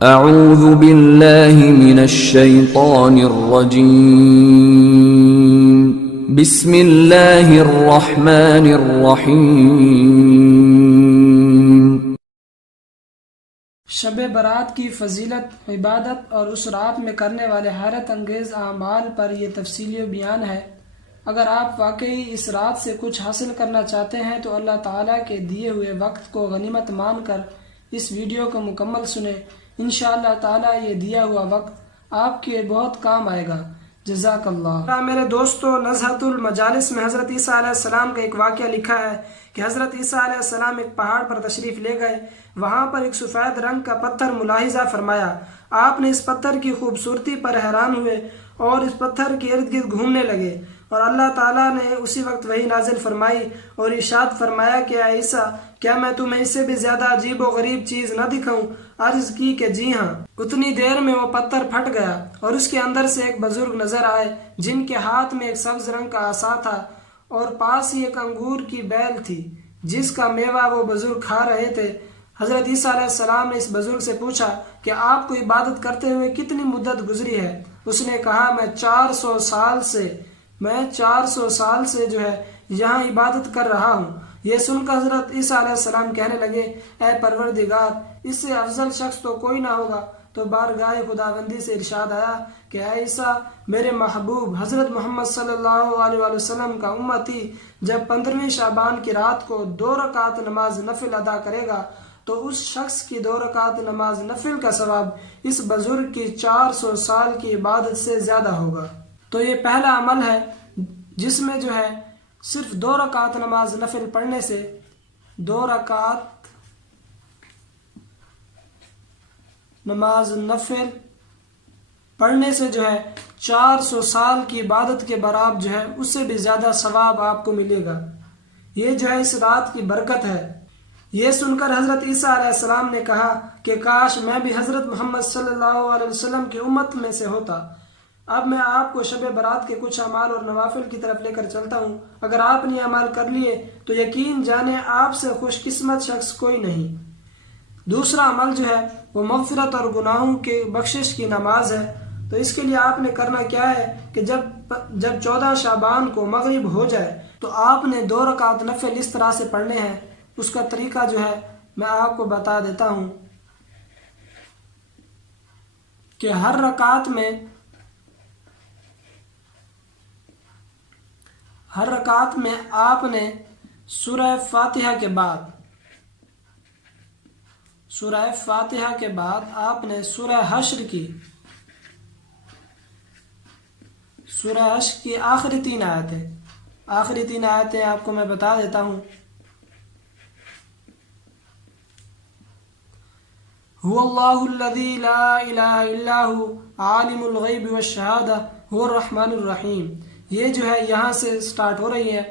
اعوذ باللہ من الشیطان الرجیم بسم اللہ الرحمن الرحیم۔ شب برات کی فضیلت، عبادت اور اس رات میں کرنے والے حیرت انگیز اعمال پر یہ تفصیلی بیان ہے۔ اگر آپ واقعی اس رات سے کچھ حاصل کرنا چاہتے ہیں تو اللہ تعالیٰ کے دیے ہوئے وقت کو غنیمت مان کر اس ویڈیو کو مکمل سنیں۔ انشاءاللہ تعالیٰ یہ دیا ہوا وقت آپ کے بہت کام آئے گا۔ جزاک اللہ۔ میرے دوستو، نزہۃ المجالس میں حضرت عیسیٰ علیہ السلام کا ایک واقعہ لکھا ہے کہ حضرت عیسیٰ علیہ السلام ایک پہاڑ پر تشریف لے گئے۔ وہاں پر ایک سفید رنگ کا پتھر ملاحظہ فرمایا۔ آپ نے اس پتھر کی خوبصورتی پر حیران ہوئے اور اس پتھر کے ارد گرد گھومنے لگے، اور اللہ تعالیٰ نے اسی وقت وحی نازل فرمائی اور ارشاد فرمایا کہ اے عیسیٰ، کیا میں تمہیں اس سے بھی زیادہ عجیب و غریب چیز نہ دکھاؤں؟ عرض کی کہ جی ہاں۔ اتنی دیر میں وہ پتھر پھٹ گیا اور اس کے اندر سے ایک بزرگ نظر آئے جن کے ہاتھ میں ایک سبز رنگ کا عصا تھا اور پاس ہی ایک انگور کی بیل تھی جس کا میوہ وہ بزرگ کھا رہے تھے۔ حضرت عیسیٰ علیہ السلام نے اس بزرگ سے پوچھا کہ آپ کو عبادت کرتے ہوئے کتنی مدت گزری ہے؟ اس نے کہا میں 400 سال سے یہاں عبادت کر رہا ہوں۔ یہ سن کر حضرت عیسیٰ علیہ السلام کہنے لگے، اے پروردگار، اس سے افضل شخص تو کوئی نہ ہوگا۔ تو بارگاہ خداوندی سے ارشاد آیا کہ اے عیسیٰ، میرے محبوب حضرت محمد صلی اللہ علیہ وسلم کا امتی جب 15ویں شعبان کی رات کو 2 رکعت نماز نفل ادا کرے گا تو اس شخص کی 2 رکعت نماز نفل کا ثواب اس بزرگ کی 400 سال کی عبادت سے زیادہ ہوگا۔ تو یہ پہلا عمل ہے جس میں صرف 2 رکعت نماز نفل پڑھنے سے 2 رکعت نماز نفل پڑھنے سے 400 سال کی عبادت کے برابر اس سے بھی زیادہ ثواب آپ کو ملے گا۔ یہ اس رات کی برکت ہے۔ یہ سن کر حضرت عیسیٰ علیہ السلام نے کہا کہ کاش میں بھی حضرت محمد صلی اللہ علیہ وسلم کی امت میں سے ہوتا۔ اب میں آپ کو شب برات کے کچھ اعمال اور نوافل کی طرف لے کر چلتا ہوں۔ اگر آپ نے اعمال کر لیے تو یقین جانیں آپ سے خوش قسمت شخص کوئی نہیں۔ دوسرا عمل وہ مغفرت اور گناہوں کے بخشش کی نماز ہے۔ تو اس کے لیے آپ نے کرنا کیا ہے کہ جب 14 شعبان کو مغرب ہو جائے تو آپ نے 2 رکعت نفل اس طرح سے پڑھنے ہیں۔ اس کا طریقہ میں آپ کو بتا دیتا ہوں کہ ہر رکعت میں آپ نے سورہ فاتحہ کے بعد آپ نے سورہ حشر کی آخری 3 آیتیں آپ کو میں بتا دیتا ہوں۔ هو اللہ الذی لا الہ الا هو عالم الغیب والشہادہ هو الرحمن الرحیم۔ یہ یہاں سے سٹارٹ ہو رہی ہے،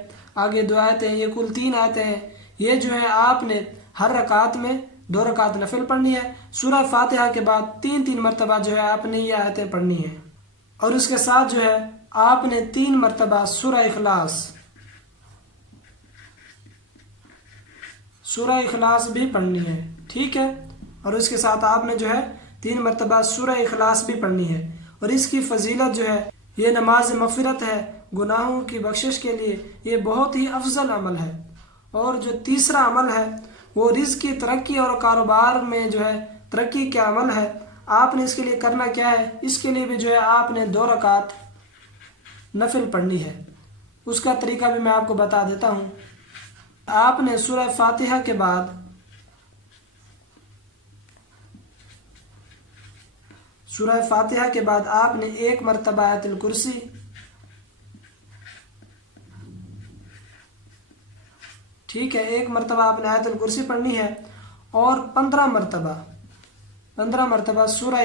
آگے 2 آیتیں، یہ کل 3 آیتیں ہیں۔ یہ آپ نے ہر رکعت میں 2 رکعت نفل پڑھنی ہے۔ سورہ فاتحہ کے بعد 3 مرتبہ آپ نے یہ آیتیں پڑھنی ہے، اور اس کے ساتھ آپ نے 3 مرتبہ سورہ اخلاص بھی پڑھنی ہے، ٹھیک ہے؟ اور اس کے ساتھ آپ نے 3 مرتبہ سورہ اخلاص بھی پڑھنی ہے۔ اور اس کی فضیلت یہ نماز مغفرت ہے، گناہوں کی بخشش کے لیے یہ بہت ہی افضل عمل ہے۔ اور جو تیسرا عمل ہے وہ رزق کی ترقی اور کاروبار میں ترقی کا عمل ہے۔ آپ نے اس کے لیے کرنا کیا ہے؟ اس کے لیے بھی آپ نے 2 رکعت نفل پڑھنی ہے۔ اس کا طریقہ بھی میں آپ کو بتا دیتا ہوں۔ آپ نے سورہ فاتحہ کے بعد آپ نے 1 مرتبہ آیت الکرسی، ٹھیک ہے، 1 مرتبہ آپ نے آیت الکرسی پڑھنی ہے، اور 15 مرتبہ سورہ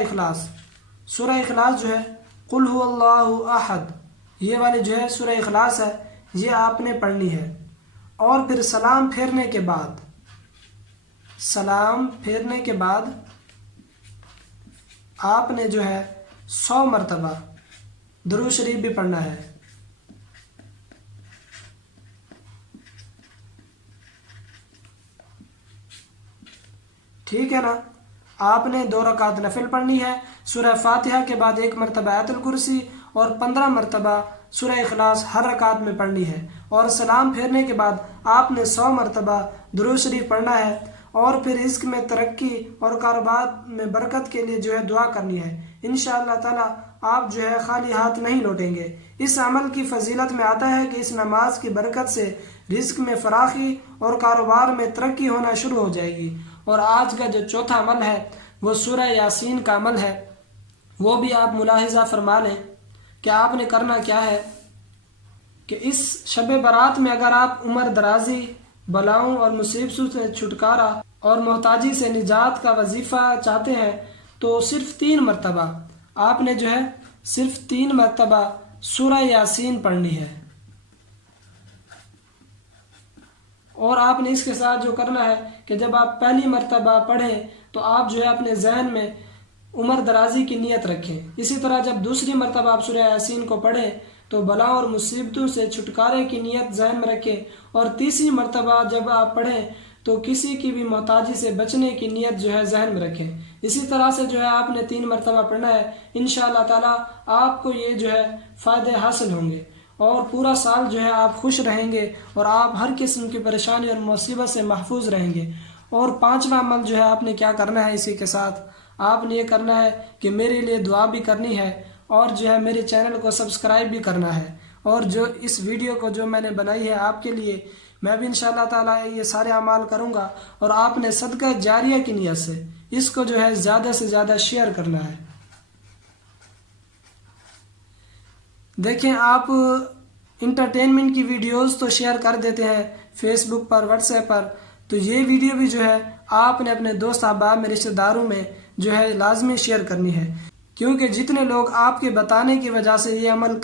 اخلاص قل هو اللہ احد، یہ والی سورہ اخلاص ہے، یہ آپ نے پڑھنی ہے۔ اور پھر سلام پھیرنے کے بعد آپ نے 100 مرتبہ درود شریف بھی پڑھنا ہے۔ ٹھیک ہے نا؟ آپ نے 2 رکعت نفل پڑھنی ہے۔ سورہ فاتحہ کے بعد 1 مرتبہ آیت الکرسی اور 15 مرتبہ سورہ اخلاص ہر رکعت میں پڑھنی ہے، اور سلام پھیرنے کے بعد آپ نے 100 مرتبہ درود شریف پڑھنا ہے، اور پھر رزق میں ترقی اور کاروبار میں برکت کے لیے دعا کرنی ہے۔ انشاءاللہ تعالی آپ خالی ہاتھ نہیں لوٹیں گے۔ اس عمل کی فضیلت میں آتا ہے کہ اس نماز کی برکت سے رزق میں فراخی اور کاروبار میں ترقی ہونا شروع ہو جائے گی۔ اور آج کا جو چوتھا عمل ہے وہ سورہ یاسین کا عمل ہے، وہ بھی آپ ملاحظہ فرما لیں کہ آپ نے کرنا کیا ہے کہ اس شب برات میں اگر آپ عمر درازی، بلاؤں اور مصیبتوں سے چھٹکارا اور محتاجی سے نجات کا وظیفہ چاہتے ہیں تو صرف 3 مرتبہ آپ نے صرف 3 مرتبہ سورہ یاسین پڑھنی ہے، اور آپ نے اس کے ساتھ جو کرنا ہے کہ جب آپ پہلی مرتبہ پڑھیں تو آپ اپنے ذہن میں عمر درازی کی نیت رکھیں۔ اسی طرح جب دوسری مرتبہ آپ سورہ یاسین کو پڑھیں تو بلاؤں اور مصیبتوں سے چھٹکارے کی نیت ذہن میں رکھیں، اور تیسری مرتبہ جب آپ پڑھیں تو کسی کی بھی محتاجی سے بچنے کی نیت ذہن میں رکھیں۔ اسی طرح سے آپ نے 3 مرتبہ پڑھنا ہے۔ انشاءاللہ تعالی آپ کو یہ فائدے حاصل ہوں گے، اور پورا سال آپ خوش رہیں گے، اور آپ ہر قسم کی پریشانی اور مصیبت سے محفوظ رہیں گے۔ اور 5واں عمل آپ نے کیا کرنا ہے، اسی کے ساتھ آپ نے یہ کرنا ہے کہ میرے لیے دعا بھی کرنی ہے، اور میرے چینل کو سبسکرائب بھی کرنا ہے، اور اس ویڈیو کو میں نے بنائی ہے آپ کے لیے، میں بھی انشاءاللہ تعالی یہ سارے اعمال کروں گا، اور آپ نے صدقہ جاریہ کی نیت سے اس کو زیادہ سے زیادہ شیئر کرنا ہے۔ دیکھیں، آپ انٹرٹینمنٹ کی ویڈیوز تو شیئر کر دیتے ہیں فیس بک پر، واٹس ایپ پر، تو یہ ویڈیو بھی آپ نے اپنے دوست احباب میں، رشتہ داروں میں لازمی شیئر کرنی ہے، کیونکہ جتنے لوگ آپ کے بتانے کی وجہ سے یہ عمل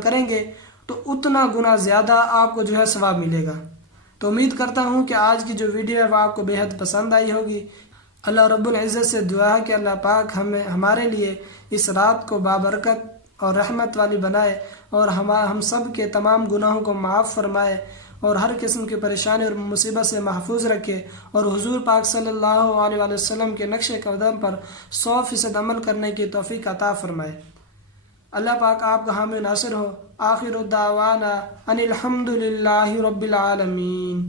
کریں گے تو اتنا گنا زیادہ آپ کو ثواب ملے گا۔ تو امید کرتا ہوں کہ آج کی جو ویڈیو ہے وہ آپ کو بے حد پسند آئی ہوگی۔ اللہ رب العزت سے دعا ہے کہ اللہ پاک ہمارے لیے اس رات کو بابرکت اور رحمت والی بنائے، اور ہم سب کے تمام گناہوں کو معاف فرمائے، اور ہر قسم کی پریشانی اور مصیبت سے محفوظ رکھے، اور حضور پاک صلی اللہ علیہ وسلم کے نقش قدم پر 100% عمل کرنے کی توفیق عطا فرمائے۔ اللہ پاک آپ کا حامی ناصر ہو۔ آخر الدعوانا ان الحمد للہ رب العالمین۔